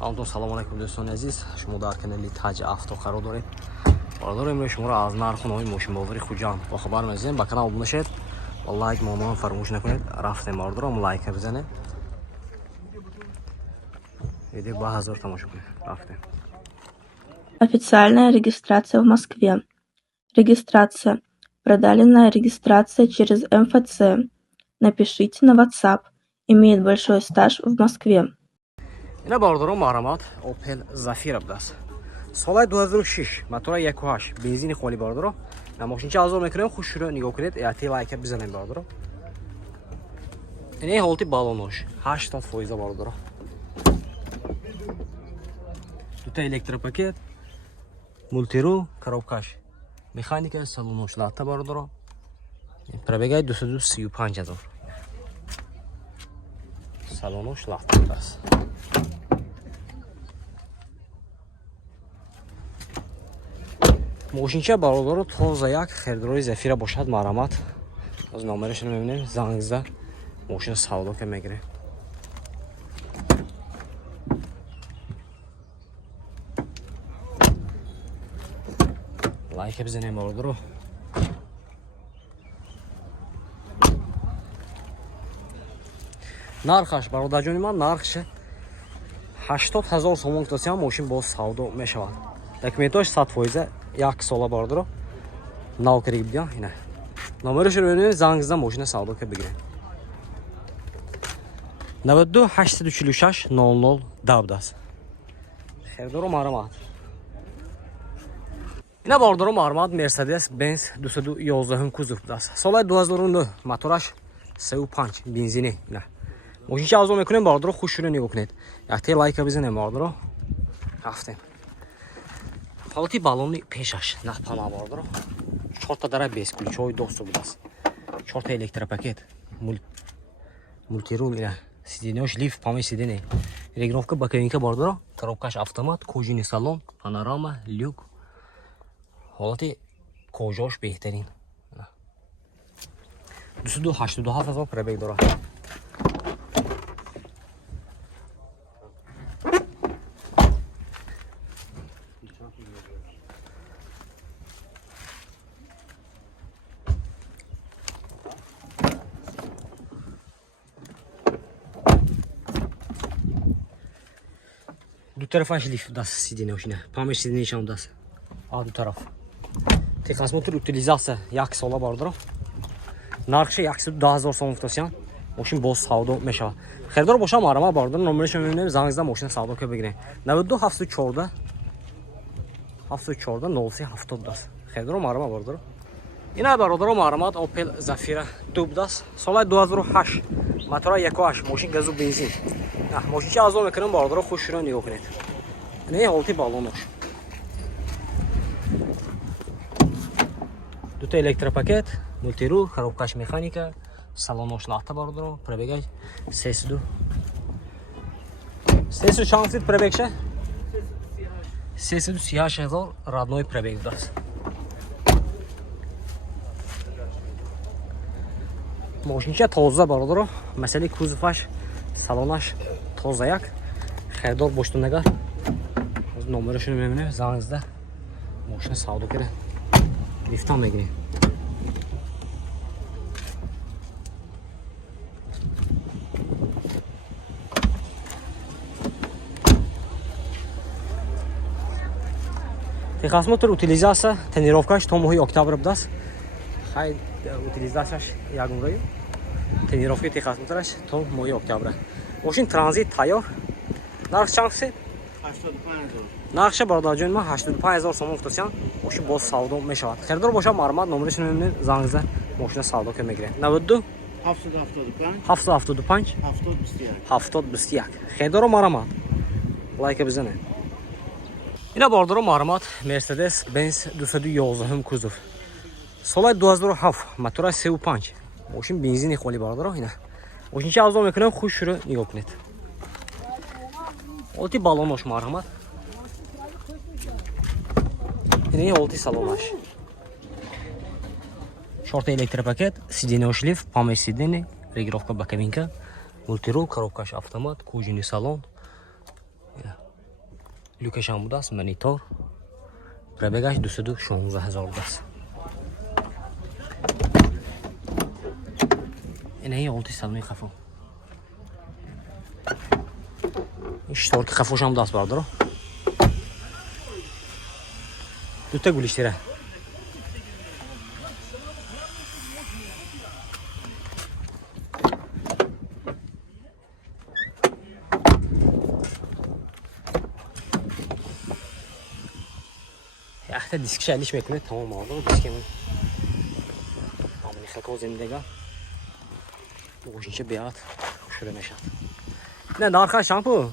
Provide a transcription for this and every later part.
همونطور سلام علیکم دوستان عزیز، شما در کانال تاج авто قرار دارید. باردار امروز شما را از نرخ های ماشین باوری خوجند با خبر می‌دهیم. با کانال عضو شید و لایک مانو فراموش نکنید. رفتیم باردارم لایک بزنید. Видео 2000 تماشا کنید. رفتیم. Официальная регистрация в Москве. Регистрация. Продалинная регистрация через МФЦ. Напишите на WhatsApp. Имеет большой стаж в Москве. اینا باردارم مرامات اوپل زافیرا بدست. سال 2006 موتور 1.8 بنزین خالی باردارم. ماشین چه ازور میکنم خوش رو نگاه کنید. اعتی لایک بزنید باردارم. اینه حالتی بالونش 80% باردارم. دوتا електропакет, мультирул, коробкаш, механика, салонош латта باردارم. пробегает 235,000. салонош латта است. ماشینچه باردارم تازه یک خریداری زفیره باشد مرامت. از نامرش میبینیم زنگ زده ماشین سودا که میگیره. لایک بزنیم باردارم. нархаш бародарҷони ман нархш 80000 сомон гуфтасиам мошин боз савдо мешавад. Документош 100%, 1 сола бардаро. Нав кариб дия ина. Номерашро бинем занг зада мошина савдо ка бигирем. 92 846 00 давдас. Хердоро марамат. Ина бардаро марамат Mercedes Benz 211 кузов дас. Соли 2009 мотораш 35 бензини ина. ماشین چه ازو میکنیم باردارو خوش شروع نگاه کنید. یک لایک بزنید باردارو. رفتیم. حالتی بالونی پیشش نه پانا باردارو. 4 تا دره 20 ключовой доступ даст. 4 та електропакет. мультирул ина. Сиденьёш лифт памяти сидене. Регулировка боковинка باردارو. коробкаш автомат, кожаный салон, панорама, люк. حالتی کجاش بهترین. 287,000 пробег داره. دو طرفش لیفت دست سیدینه نه پامش سیدینه‌ش هم دست دو طرف تکنسموتر утилизация 1 сола باردارم нархш 100000 сом гуфтасиам мошин боз савдо мешавад خریدار бошам арама باردارم номераш мебинем занг зада мошина савдо ка бигирем 92 714 714 03 70 даст خریدارم арама باردارم اینا برادرام арамат Opel Zafira дуб даст соли 2008 мотор 1.8 мошин газу бензин ماشین چه ازو میکنم باردارو خوش رو نگاه کنید. اینه حالتی بالونش. دو تا електропакет, мультирул, коробкаш механика, салонош латта باردارو, пробегай 32. 32 чанцит пробегше? 338,000 родной пробег даст. ماشینچه تازه باردارو, مثلا кузоваш, салонаш тоза як خریدار бошто нагар номерашро мебинем занг зада мошина савдо кире лифта мегирем техосмотр утилизация тренировкаш то моҳи октябр будаст хай утилизацияш ягумрою тренировки техосмотраш то моҳи октябр ماشین ترانزیت تایار нарх чанд гуфтед 85000 нархша бародарҷони ман 85000 сомон гуфтасиам мошин боз савдо мешавад خریدار бошам мармат номерашро мебинем занг зада мошина савдо ка мегирем 92 775 7021 خریدار мармат лайк бизане ина бародаро мармат Mercedes Benz 211 кузов соли 2007 мотора 35 мошин бензини холи бародаро ина ماشین چه ازو میکنم خوش رو نگاه کنید. حالتی بالونش مرحمت. اینه حالتی салонош. 4 та електропакет, сиденьёш лифт, памяти сидений, регулировка боковинка, мультирул, коробкаш автомат, кожаный салон. люкаш ҳам будааст, монитор, пробегаш 216,000 будааст. Инаи олти салони қафо. ин шторки қафош ҳам даст бардоро. дута гулиштира. яхта дискиш алиш мекунед, тамом бардоро. дискемон амни хелко зиндага мошинча биад шуда мешавад. не нархаш шампу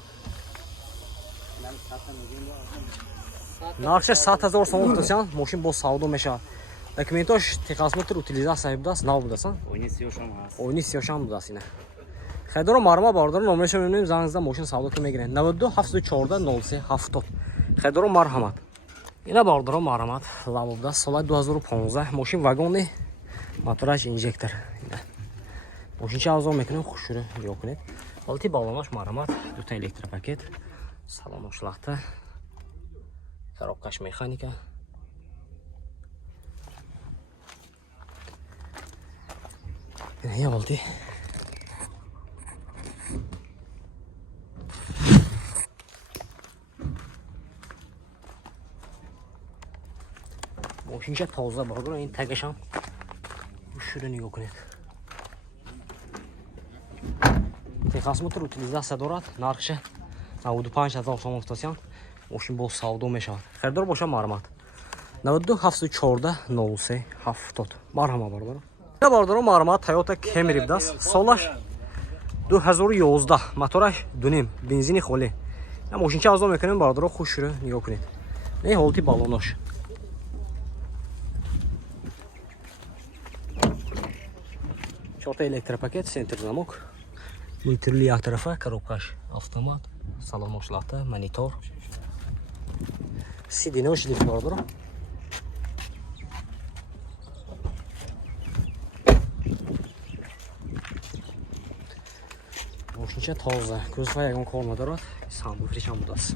нархаш 100,000 сом гуфтасан, мошин бо савдо мешавад. документош техосмотр утилизация будааст, нав будааст. ойни сиёшам будааст. ина хайдоро марма бардоро номерашо мебинем, занг зада мошин савдо ки мегирен 92 714 03 70. хайдоро марҳамат. ина бардоро марҳамат лаво будааст. соли 2015 мошин вагони мотораш инжектор. ина мошинча авзо мекунем, хушуро ё кунед. ҳолати балонош марҳамат, дута электропакет, салонош лахта, коробкаш механика. ина я ҳолати мошинча тоза бардоро. ин тагашам шуда нигоҳ кунед. техосмотр утилизация дорад. нархша 95,000 сом гуфтасиян. мошин бо савдо мешавад. харидор боша марҳамат. 92 714 03 70. марҳамат бардоро. ина бардоро марҳамат Toyota Camry будааст. солаш 2011, мотораш 2.5, бензини холӣ. ина мошинча авзо мекунем бардоро. хушро нигоҳ кунед. ин ҳолати балонош. чорта электропакет, центр замок, мултирли як тарафа, коробкаш автомат, салонош лахта, монитор, сидинош лифт бардоро. мошинча тоза, кузова ягон кор надорад, самбуфриш ҳам будааст.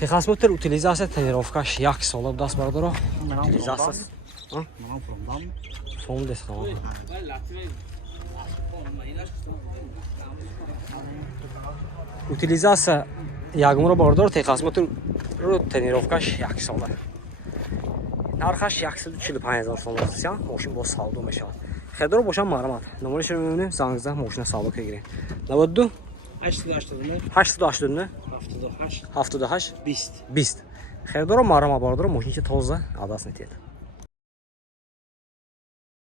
техосмотр утилизация тренировкаш 1 сола будааст бардоро. утилизация фон дест. утилизация ягмро бардоро. техосмотр тренировкаш 1 сола. нархаш 145,000 сом аст. мошин бо савдо мешавад. хайдоро бошам марҳамат. номерашро мебинем, занг зада мошина савдо кигирем. 92 889 78 20. хайдоро марҳамат бардоро. мошинча тоза адаст нетиед.